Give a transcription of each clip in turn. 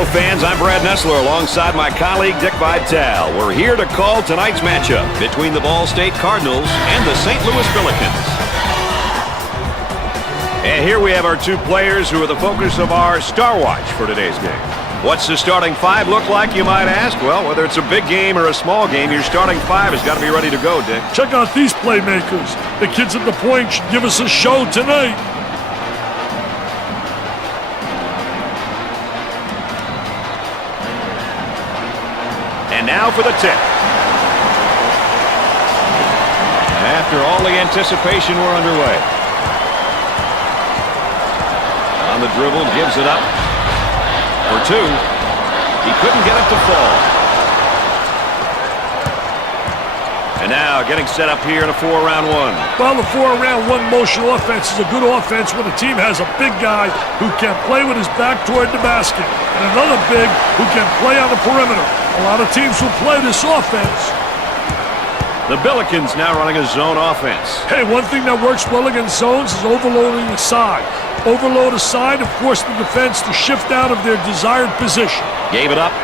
Hello, fans. I'm Brad Nessler alongside my colleague Dick Vitale. We're here to call tonight's matchup between the Ball State Cardinals and the St. Louis Billikens. And here we have our two players who are the focus of our Star Watch for today's game. What's the starting five look like, you might ask? Well, whether it's a big game or a small game, your starting five has got to be ready to go, Dick. Check out these playmakers. The kids at the point should give us a show tonight. And now for the tip. After all the anticipation, we're underway. On the dribble, gives it up for two. He couldn't get it to fall. And now getting set up here in a 4-round one. Well, the 4-round one motion offense is a good offense when the team has a big guy who can play with his back toward the basket and another big who can play on the perimeter. A lot of teams will play this offense. The Billikens now running a zone offense. Hey, one thing that works well against zones is overloading the side. Overload a side and force the defense to shift out of their desired position. Gave it up.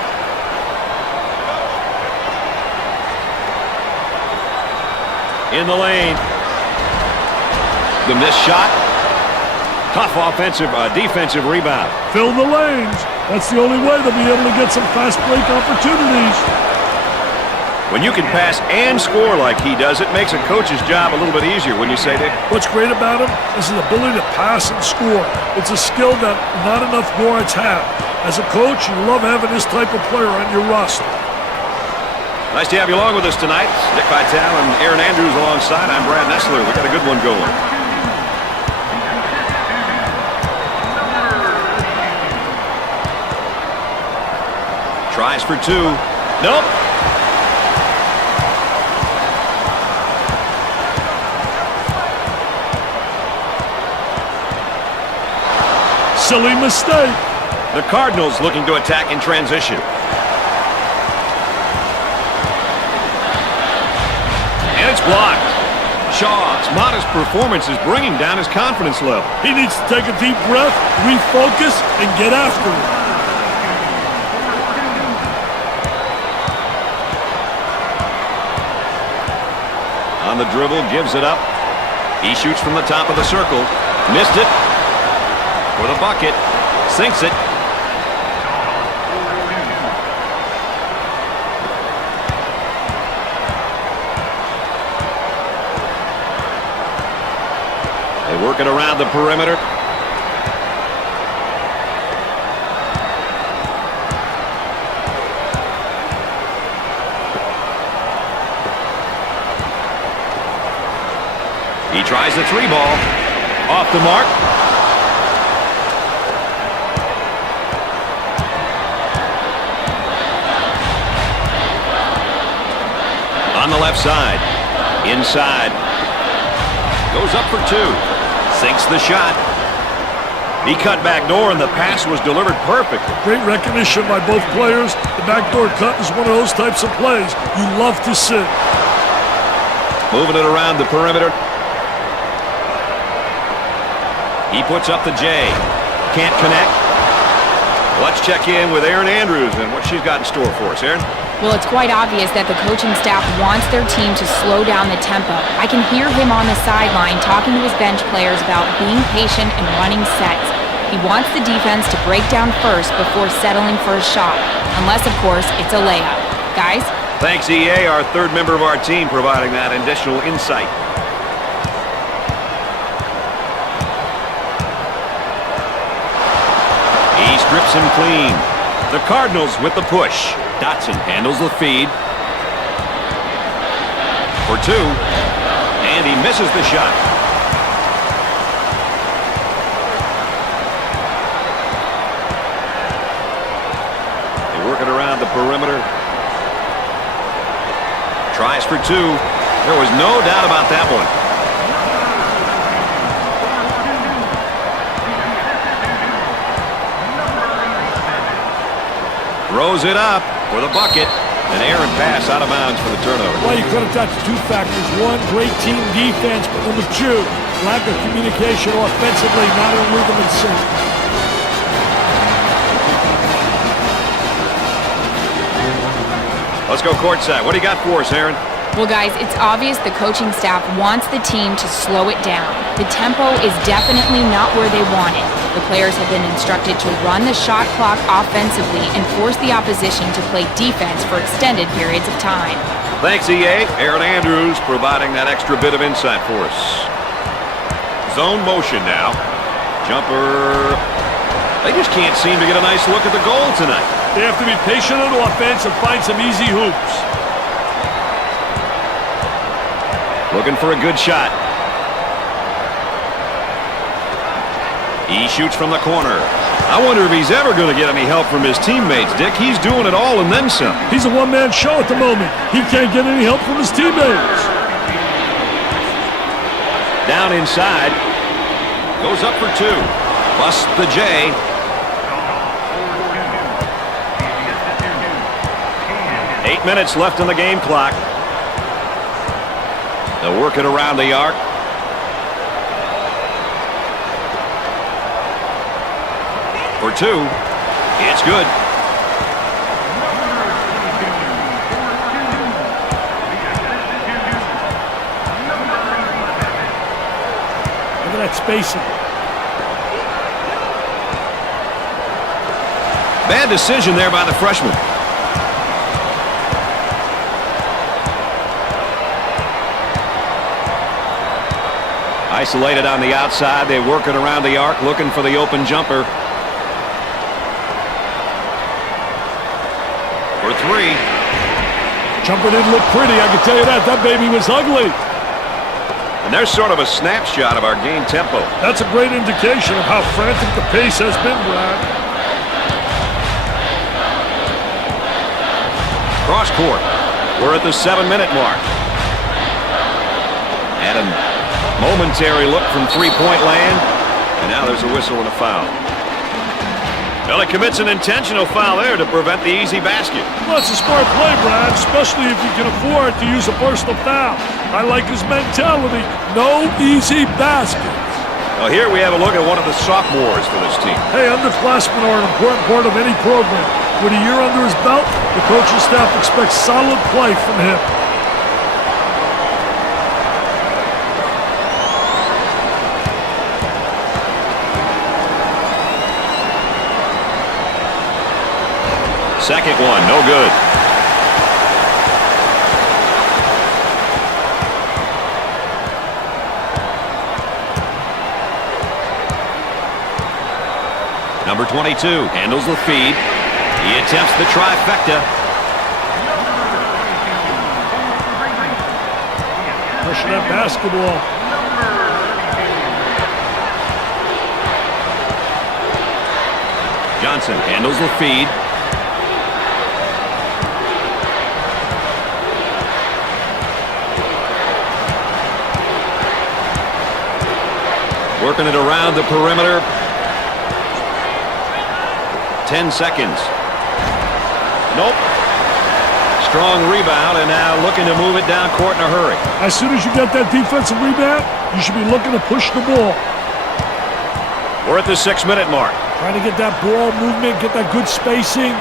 In the lane. The missed shot. Tough defensive rebound. Fill the lanes. That's the only way they'll be able to get some fast break opportunities. When you can pass and score like he does, it makes a coach's job a little bit easier, wouldn't you say, Dick? What's great about him is his ability to pass and score. It's a skill that not enough guards have. As a coach, you love having this type of player on your roster. Nice to have you along with us tonight. Dick Vitale and Aaron Andrews alongside. I'm Brad Nessler. We got a good one going. Tries for two. Nope. Silly mistake. The Cardinals looking to attack in transition. And it's blocked. Shaw's modest performance is bringing down his confidence level. He needs to take a deep breath, refocus, and get after it. On the dribble, gives it up. He shoots from the top of the circle. Missed it. For the bucket. Sinks it. They work it around the perimeter. He tries the three ball. Off the mark. On the left side. Inside. Goes up for two. Sinks the shot. He cut back door and the pass was delivered perfectly. Great recognition by both players. The backdoor cut is one of those types of plays you love to see. Moving it around the perimeter. He puts up the J. Can't connect. Let's check in with Aaron Andrews and what she's got in store for us. Aaron? Well, it's quite obvious that the coaching staff wants their team to slow down the tempo. I can hear him on the sideline talking to his bench players about being patient and running sets. He wants the defense to break down first before settling for a shot. Unless, of course, it's a layup. Guys? Thanks, EA, our third member of our team, providing that additional insight. He strips him clean. The Cardinals with the push. Dotson handles the feed. For two. And he misses the shot. They work it around the perimeter. Tries for two. There was no doubt about that one. Throws it up for the bucket. An errant pass out of bounds for the turnover. Well, you credit that to two factors. One, great team defense, but number two, lack of communication offensively, not in rhythm and sync. Let's go courtside. What do you got for us, Aaron? Well, guys, it's obvious the coaching staff wants the team to slow it down. The tempo is definitely not where they want it. The players have been instructed to run the shot clock offensively and force the opposition to play defense for extended periods of time. Thanks, EA. Aaron Andrews providing that extra bit of insight for us. Zone motion now. Jumper. They just can't seem to get a nice look at the goal tonight. They have to be patient on offense and find some easy hoops. Looking for a good shot. He shoots from the corner. I wonder if he's ever going to get any help from his teammates, Dick. He's doing it all and then some. He's a one-man show at the moment. He can't get any help from his teammates. Down inside. Goes up for two. Busts the J. Eight minutes left in the game clock. They'll work it around the arc. For two. It's good. Look at that spacing. Bad decision there by the freshman. Isolated on the outside. They work it around the arc, looking for the open jumper. For three. Jumper didn't look pretty, I can tell you that. That baby was ugly. And there's sort of a snapshot of our game tempo. That's a great indication of how frantic the pace has been, Brad. Cross court. We're at the 7-minute mark. Adam. Momentary look from three-point land, and now there's a whistle and a foul. Well, he commits an intentional foul there to prevent the easy basket. Well, it's a smart play, Brad, especially if you can afford to use a personal foul. I like his mentality. No easy baskets. Well, here we have a look at one of the sophomores for this team. Hey, underclassmen are an important part of any program. With a year under his belt, the coaching staff expects solid play from him. Second one, no good. Number 22 handles the feed. He attempts the trifecta. Pushing that basketball. Johnson handles the feed. Working it around the perimeter. 10 seconds. Nope. Strong rebound, and now looking to move it down court in a hurry. As soon as you get that defensive rebound, you should be looking to push the ball. We're at the 6-minute mark. Trying to get that ball movement, get that good spacing.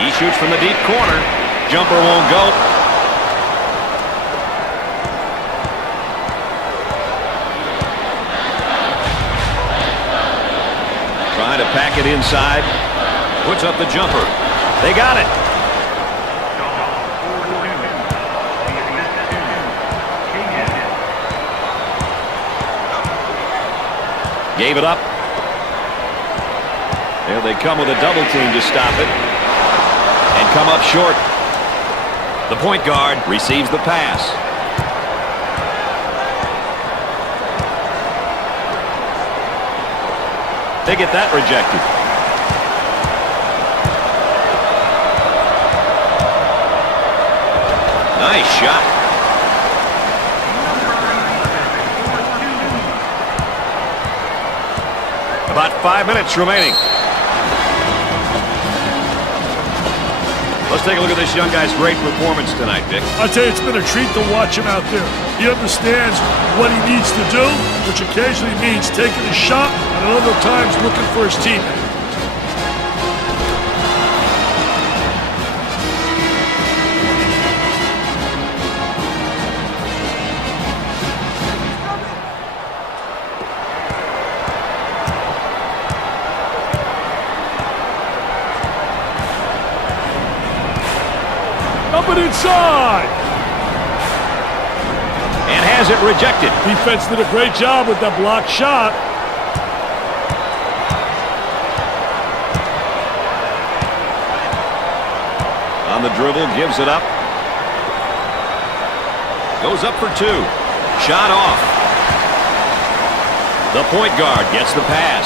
He shoots from the deep corner. Jumper won't go. Trying to pack it inside. Puts up the jumper. They got it. Gave it up. There they come with a double team to stop it. And come up short. The point guard receives the pass. They get that rejected. Nice shot. About 5 minutes remaining. Let's take a look at this young guy's great performance tonight, Dick. I tell you, it's been a treat to watch him out there. He understands what he needs to do, which occasionally means taking a shot and at other times looking for his teammate. Up and inside. And has it rejected. Defense did a great job with that blocked shot. On the dribble, gives it up. Goes up for two. Shot off. The point guard gets the pass.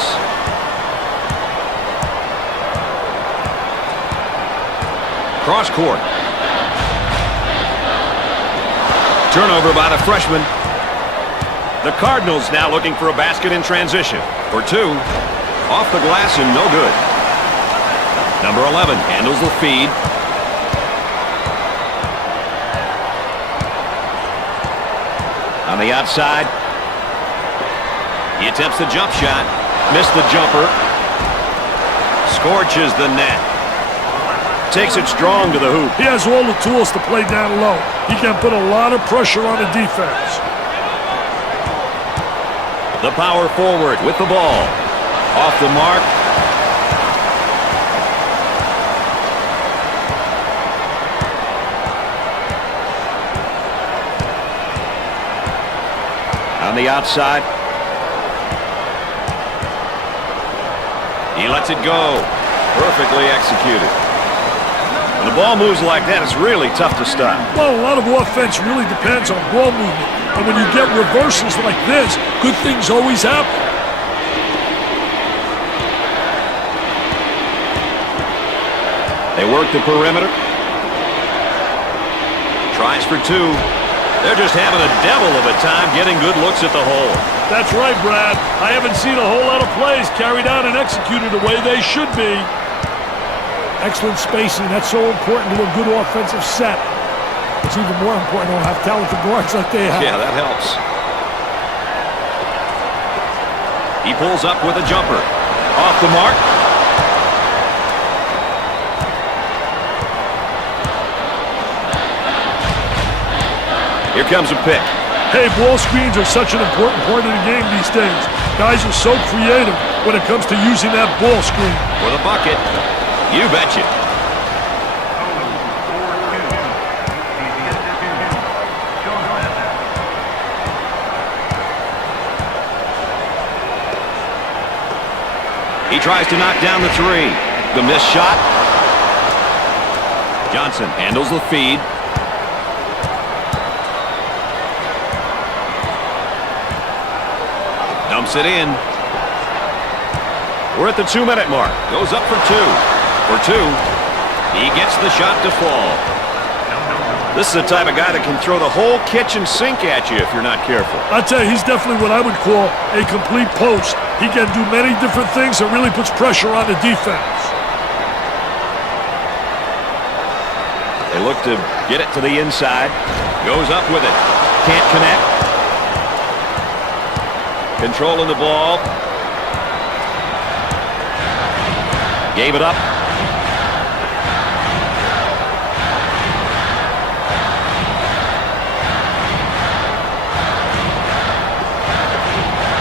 Cross court. Turnover by the freshman. The Cardinals now looking for a basket in transition. For two. Off the glass and no good. Number 11 handles the feed. On the outside. He attempts the jump shot. Missed the jumper. Scorches the net. Takes it strong to the hoop. He has all the tools to play down low. He can put a lot of pressure on the defense. The power forward with the ball. Off the mark. On the outside. He lets it go. Perfectly executed. When the ball moves like that, it's really tough to stop. Well, a lot of offense really depends on ball movement. And when you get reversals like this, good things always happen. They work the perimeter. Tries for two. They're just having a devil of a time getting good looks at the hole. That's right, Brad. I haven't seen a whole lot of plays carried out and executed the way they should be. Excellent spacing. That's so important to a good offensive set. It's even more important to have talented guards like they have. Yeah, that helps. He pulls up with a jumper. Off the mark. Here comes a pick. Hey, ball screens are such an important part of the game these days. Guys are so creative when it comes to using that ball screen. For the bucket. You betcha. He tries to knock down the three. The missed shot. Johnson handles the feed. Dumps it in. We're at the 2-minute mark. Goes up for two. For two. He gets the shot to fall. This is the type of guy that can throw the whole kitchen sink at you if you're not careful. I'll tell you, he's definitely what I would call a complete post. He can do many different things that really puts pressure on the defense. They look to get it to the inside. Goes up with it. Can't connect. Controlling the ball. Gave it up.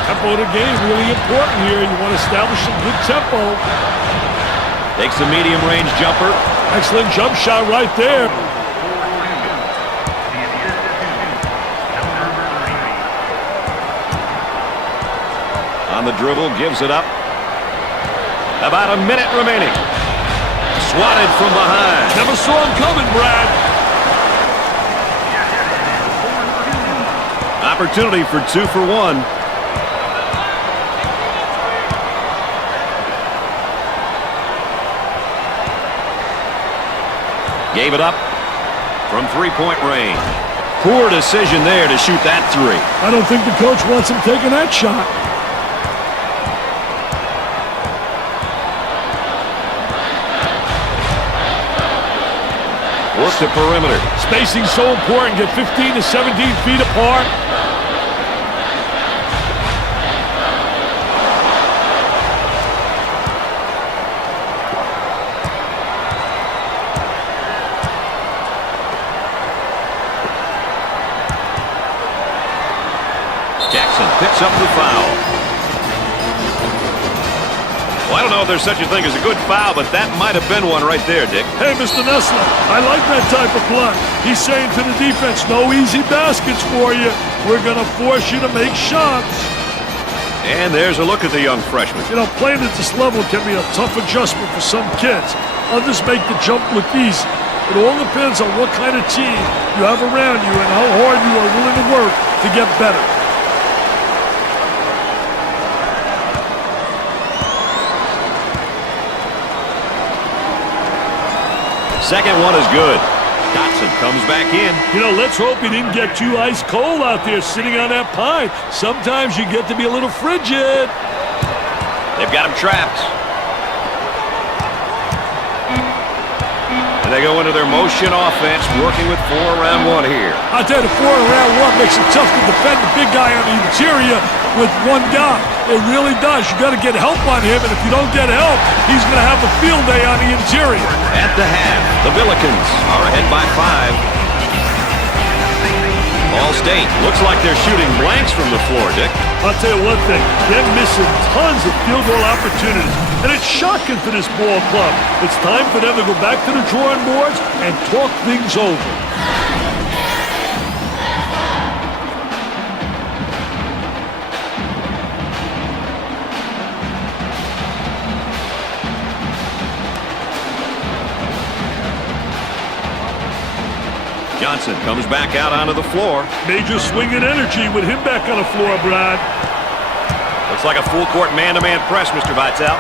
Tempo of the game really important here. You want to establish some good tempo. Takes a medium-range jumper. Excellent jump shot right there. On the dribble, gives it up. About a minute remaining. Swatted from behind. Never saw him coming, Brad. Opportunity for 2 for 1. Gave it up from 3-point range. Poor decision there to shoot that three. I don't think the coach wants him taking that shot. Work the perimeter. Spacing so important. Get 15 to 17 feet apart. Jackson picks up the foul. Well, I don't know if there's such a thing as a good foul, but that might have been one right there, Dick. Hey, Mr. Nessler, I like that type of play. He's saying to the defense, no easy baskets for you. We're going to force you to make shots. And there's a look at the young freshman. You know, playing at this level can be a tough adjustment for some kids. Others make the jump look easy. It all depends on what kind of team you have around you and how hard you are willing to work to get better. Second one is good. Dotson comes back in. You know, let's hope he didn't get too ice cold out there sitting on that pine. Sometimes you get to be a little frigid. They've got him trapped. And they go into their motion offense, working with 4 around 1 here. I tell you, the 4 around 1 makes it tough to defend the big guy on the interior with 1 guy. It really does. You got to get help on him, and if you don't get help, he's going to have a field day on the interior. At the half, the Billikens are ahead by 5. Ball State looks like they're shooting blanks from the floor, Dick. I'll tell you one thing, they're missing tons of field goal opportunities, and it's shocking for this ball club. It's time for them to go back to the drawing boards and talk things over. Johnson comes back out onto the floor. Major swing in energy with him back on the floor, Brad. Looks like a full court man-to-man press, Mr. Vitale.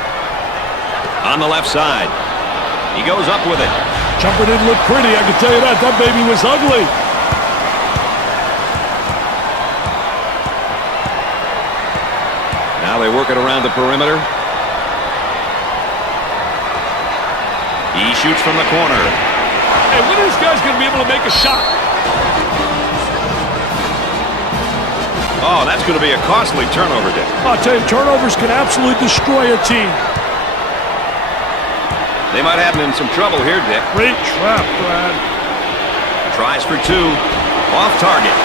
On the left side. He goes up with it. Jumper didn't look pretty, I can tell you that. That baby was ugly. Now they work it around the perimeter. He shoots from the corner. Hey, when are these guys going to be able to make a shot? Oh, that's going to be a costly turnover, Dick. I'll tell you, turnovers can absolutely destroy a team. They might have him in some trouble here, Dick. Great trap, Brad. Tries for 2. Off target.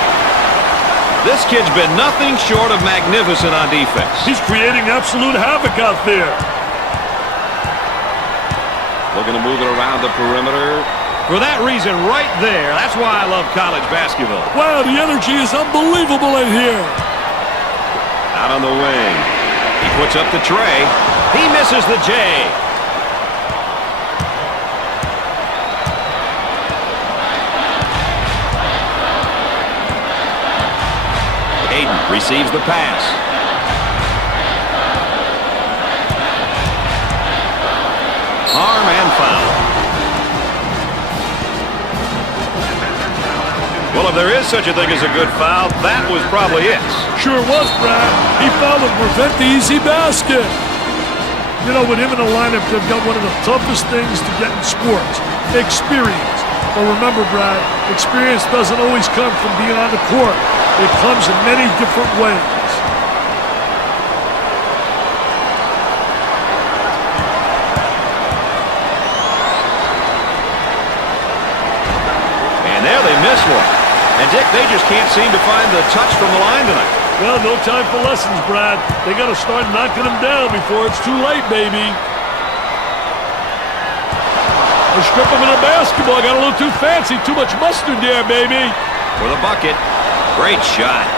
This kid's been nothing short of magnificent on defense. He's creating absolute havoc out there. Looking to move it around the perimeter. For that reason right there, that's why I love college basketball. Wow, the energy is unbelievable in here. Out on the wing. He puts up the tray. He misses the J. Hayden receives the pass. Arm and foul. Well, if there is such a thing as a good foul, that was probably it. Sure was, Brad. He fouled to prevent the easy basket. You know, with him in the lineup, they've got one of the toughest things to get in sports, experience. But remember, Brad, experience doesn't always come from being on the court. It comes in many different ways. And there they miss one. And, Dick, they just can't seem to find the touch from the line tonight. Well, no time for lessons, Brad. They got to start knocking them down before it's too late, baby. They strip them in a basketball. Got a little too fancy. Too much mustard there, baby. For the bucket. Great shot.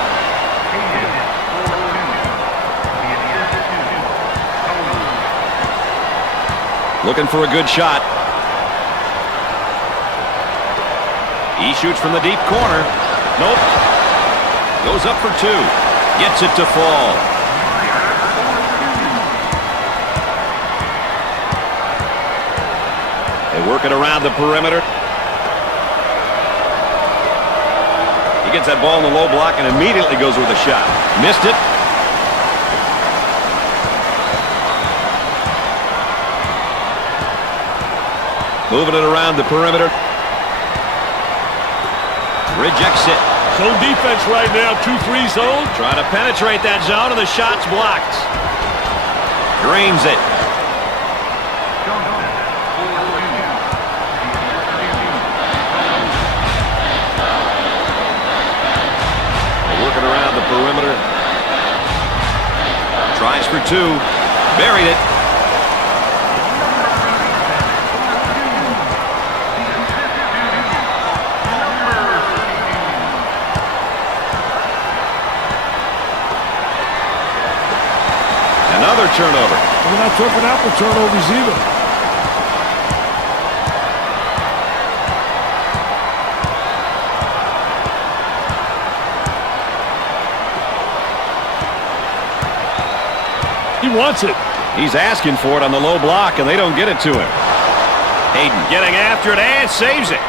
Looking for a good shot. He shoots from the deep corner. Nope. Goes up for 2. Gets it to fall. They work it around the perimeter. He gets that ball in the low block and immediately goes with a shot. Missed it. Moving it around the perimeter. Rejects it. Zone defense right now, 2-3 zone. Trying to penetrate that zone, and the shot's blocked. Drains it. Working around the perimeter. Tries for 2. Buried it. Another turnover. We're not talking apple turnovers either. He wants it. He's asking for it on the low block, and they don't get it to him. Hayden getting after it and saves it.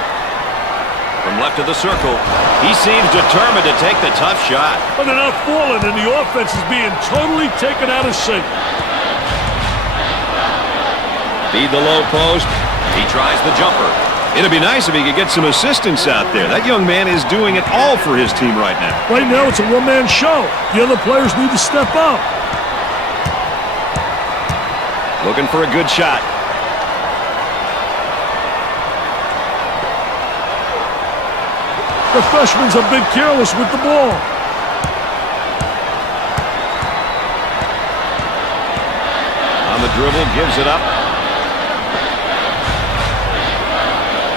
From left of the circle, he seems determined to take the tough shot. But they're not falling, and the offense is being totally taken out of sync. Feed the low post. He tries the jumper. It'd be nice if he could get some assistance out there. That young man is doing it all for his team right now. Right now, it's a one-man show. The other players need to step up. Looking for a good shot. The freshman's a bit careless with the ball. On the dribble, gives it up.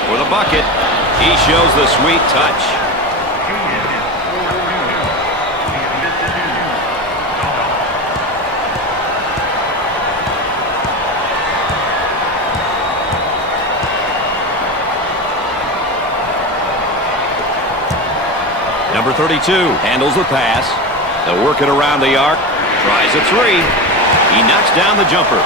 For the bucket, he shows the sweet touch. Number 32 handles the pass. They'll work it around the arc. Tries a three. He knocks down the jumper.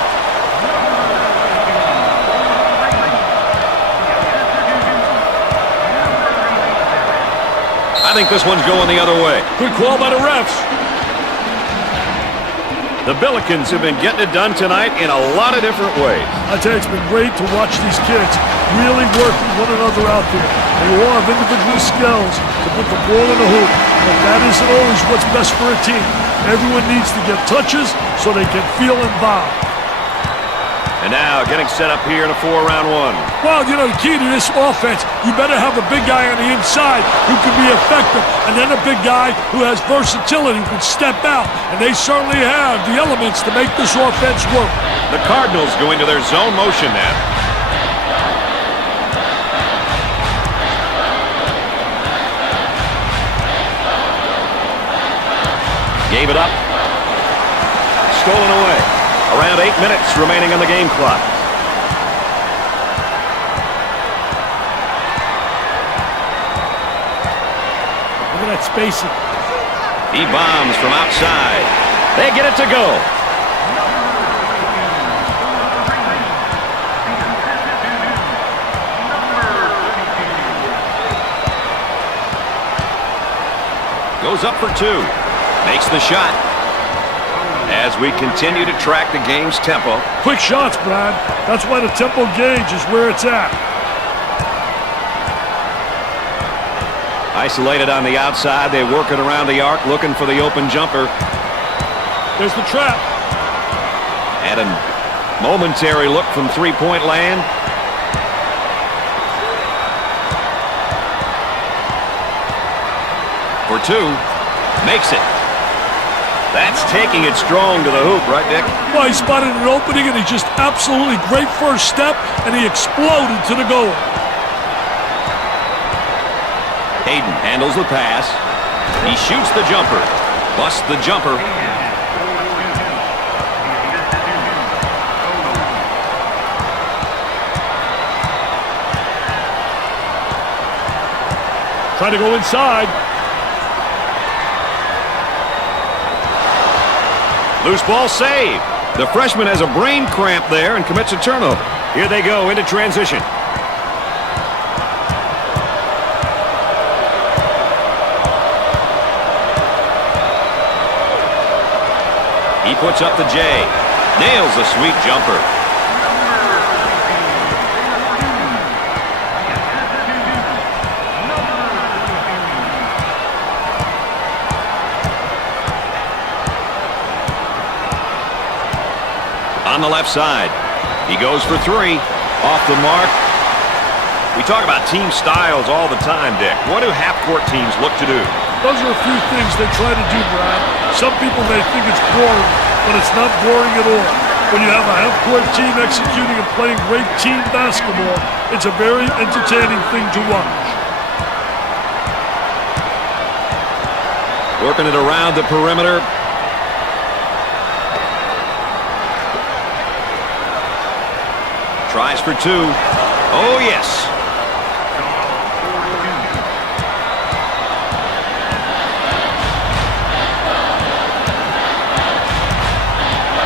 I think this one's going the other way. Good call by the refs. The Billikens have been getting it done tonight in a lot of different ways. I tell you, it's been great to watch these kids really work with one another out there. They all have individual skills to put the ball in the hoop, but that isn't always what's best for a team. Everyone needs to get touches so they can feel involved. And now getting set up here in a 4-round one. Well, you know, the key to this offense, you better have a big guy on the inside who can be effective, and then a big guy who has versatility, who can step out, and they certainly have the elements to make this offense work. The Cardinals go into their zone motion now. Gave it up. Stolen away. Around 8 minutes remaining on the game clock. Look at that spacing. He bombs from outside. They get it to go. Goes up for two. Makes the shot. As we continue to track the game's tempo. Quick shots, Brad. That's why the tempo gauge is where it's at. Isolated on the outside. They work it around the arc, looking for the open jumper. There's the trap. And a momentary look from three-point land. For two. Makes it. That's taking it strong to the hoop, right, Dick? Well, he spotted an opening, and he just absolutely great first step, and he exploded to the goal. Hayden handles the pass. He shoots the jumper. Busts the jumper. Trying to go inside. Loose ball save. The freshman has a brain cramp there and commits a turnover. Here they go into transition. He puts up the J. Nails the sweet jumper. On the left side. He goes for three. Off the mark. We talk about team styles all the time, Dick. What do half-court teams look to do? Those are a few things they try to do, Brad. Some people may think it's boring, but it's not boring at all. When you have a half-court team executing and playing great team basketball, it's a very entertaining thing to watch. Working it around the perimeter. Tries for two. Oh, yes.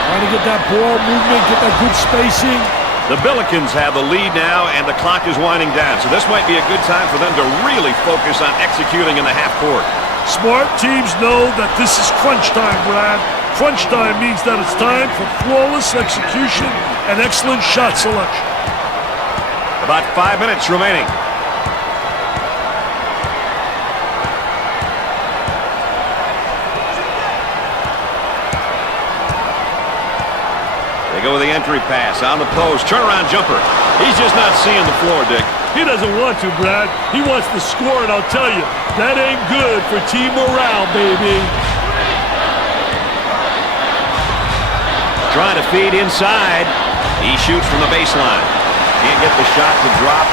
Trying to get that ball movement, get that good spacing. The Billikens have the lead now, and the clock is winding down. So this might be a good time for them to really focus on executing in the half court. Smart teams know that this is crunch time, Brad. Crunch time means that it's time for flawless execution and excellent shot selection. About 5 minutes remaining. They go with the entry pass on the post. Turnaround jumper. He's just not seeing the floor, Dick. He doesn't want to, Brad. He wants to score, and I'll tell you, that ain't good for team morale, baby. Trying to feed inside. He shoots from the baseline. Can't get the shot to drop.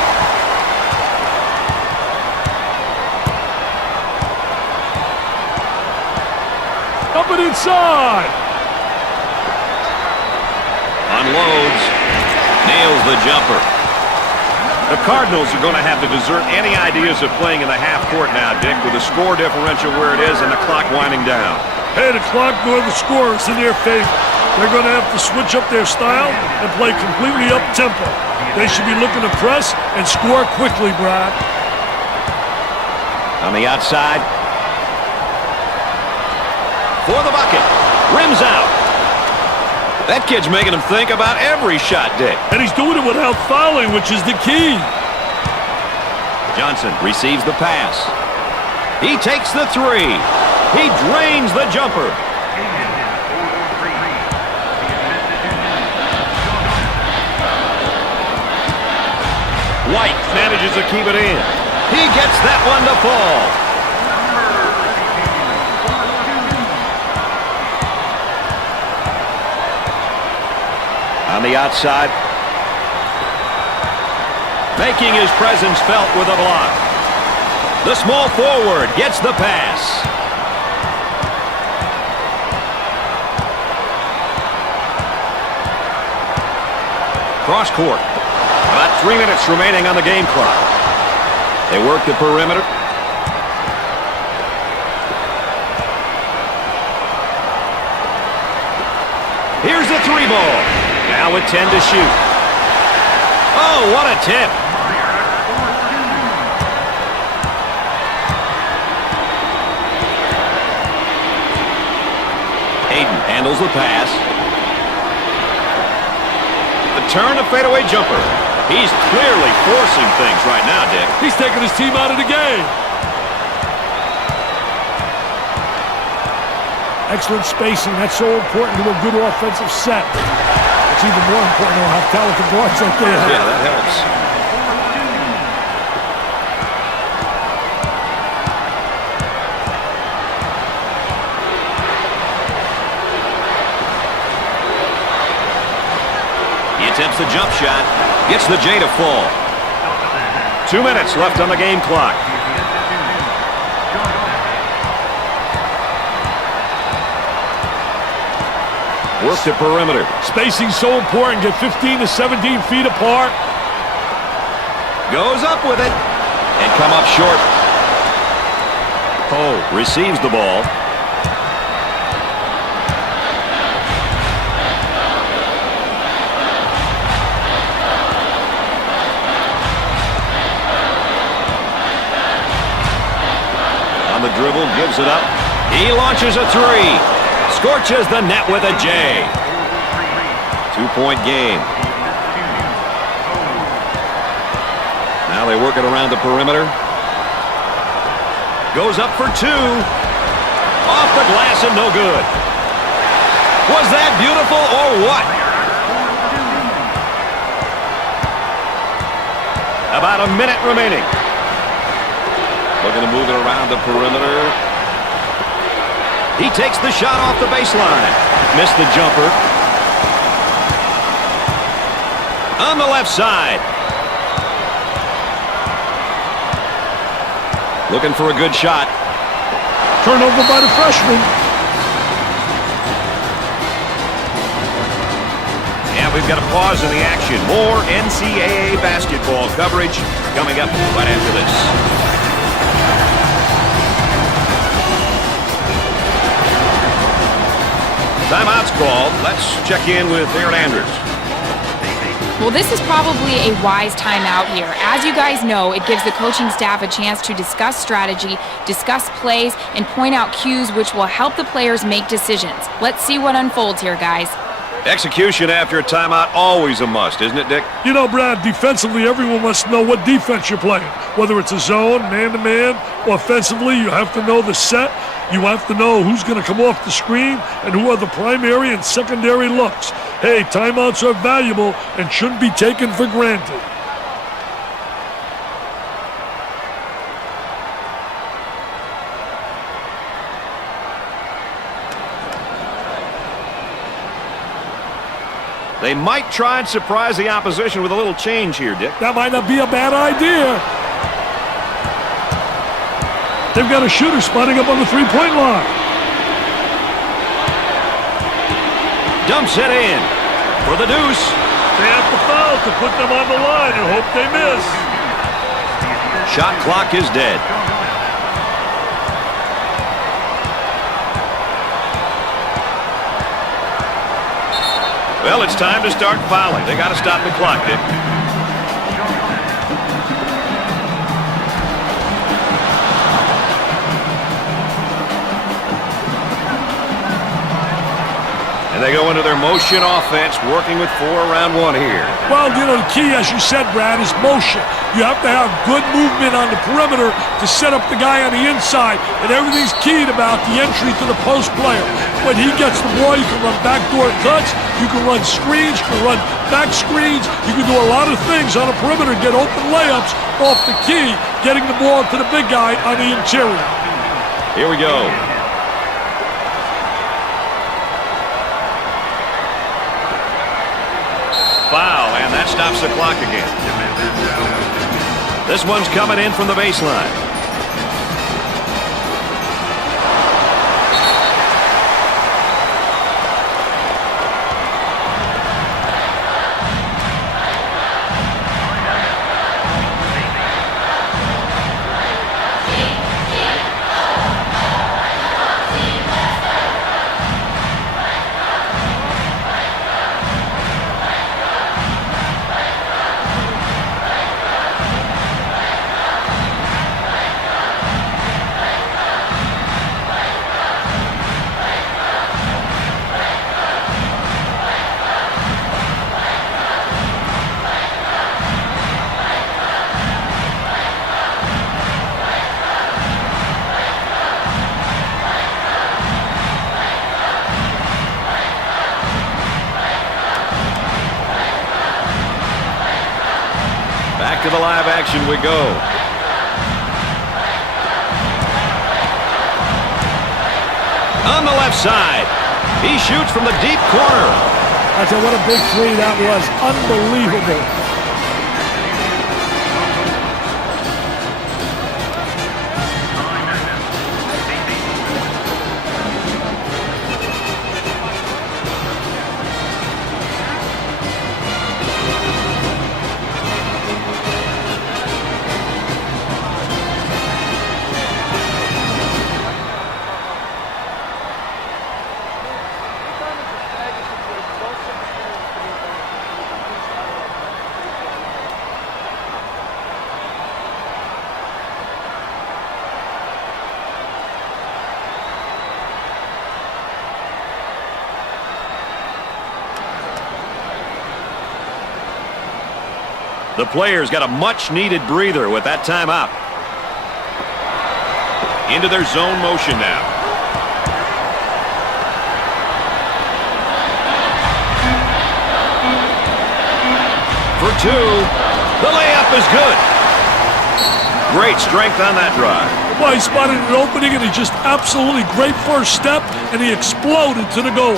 Up and inside. Unloads. Nails the jumper. The Cardinals are going to have to desert any ideas of playing in the half court now, Dick, with the score differential where it is and the clock winding down. Hey, the clock nor the score is in their favor. They're going to have to switch up their style and play completely up-tempo. They should be looking to press and score quickly, Brad. On the outside. For the bucket. Rims out. That kid's making him think about every shot, Dick. And he's doing it without fouling, which is the key. Johnson receives the pass. He takes the three. He drains the jumper. White manages to keep it in. He gets that one to fall. On the outside. Making his presence felt with a block. The small forward gets the pass. Cross court. About 3 minutes remaining on the game clock. They work the perimeter. Here's the three ball. Now with 10 to shoot. Oh, what a tip. Hayden handles the pass. The turn, a fadeaway jumper. He's clearly forcing things right now, Dick. He's taking his team out of the game. Excellent spacing. That's so important to a good offensive set. It's even more important to have talented guards like they have. Yeah, that helps. He attempts the jump shot. Gets the J to fall. 2 minutes left on the game clock. Work the perimeter. Spacing so important. Get 15 to 17 feet apart. Goes up with it. And come up short. Poe receives the ball. On the dribble, gives it up. He launches a three. Scorches the net with a J. 2-point game. Now they work it around the perimeter. Goes up for two. Off the glass and no good. Was that beautiful or what? About a minute remaining. Looking to move it around the perimeter. He takes the shot off the baseline. Missed the jumper. On the left side. Looking for a good shot. Turnover by the freshman. Have We've got a pause in the action. More NCAA basketball coverage coming up right after this. Timeout's called. Let's check in with Aaron Andrews. Well, this is probably a wise timeout here. As you guys know, it gives the coaching staff a chance to discuss strategy, discuss plays, and point out cues which will help the players make decisions. Let's see what unfolds here, guys. Execution after a timeout, always a must, isn't it, Dick? You know, Brad, defensively, everyone must know what defense you're playing. Whether it's a zone, man-to-man, or offensively, you have to know the set. You have to know who's going to come off the screen and who are the primary and secondary looks. Hey, timeouts are valuable and shouldn't be taken for granted. They might try and surprise the opposition with a little change here, Dick. That might not be a bad idea. They've got a shooter spotting up on the three-point line. Dumps it in for the deuce. They have to foul to put them on the line and hope they miss. Shot clock is dead. Well, it's time to start fouling. They got to stop the clock, Dick. And they go into their motion offense, working with 4 around 1 here. Well, you know, the key, as you said, Brad, is motion. You have to have good movement on the perimeter to set up the guy on the inside, and everything's keyed about the entry to the post player. When he gets the ball, you can run backdoor cuts, you can run screens, you can run back screens, you can do a lot of things on the perimeter, get open layups off the key, getting the ball to the big guy on the interior. Here we go. Foul, and that stops the clock again. This one's coming in from the baseline. Back to the live action we go. On the left side, he shoots from the deep corner. I tell you, what a big three that was. Unbelievable. The players got a much-needed breather with that timeout. Into their zone motion now. For 2. The layup is good. Great strength on that drive. Well, he spotted an opening, and he just absolutely great first step, and he exploded to the goal.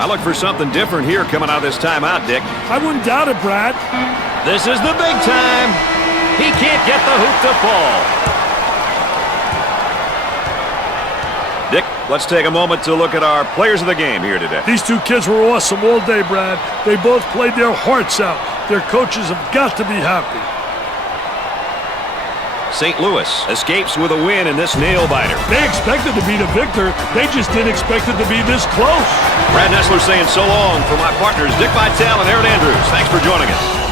I look for something different here coming out of this timeout, Dick. I wouldn't doubt it, Brad. This is the big time. He can't get the hoop to fall. Dick, let's take a moment to look at our players of the game here today. These two kids were awesome all day, Brad. They both played their hearts out. Their coaches have got to be happy. St. Louis escapes with a win in this nail-biter. They expected to be the victor. They just didn't expect it to be this close. Brad Nessler saying so long for my partners Dick Vitale and Aaron Andrews. Thanks for joining us.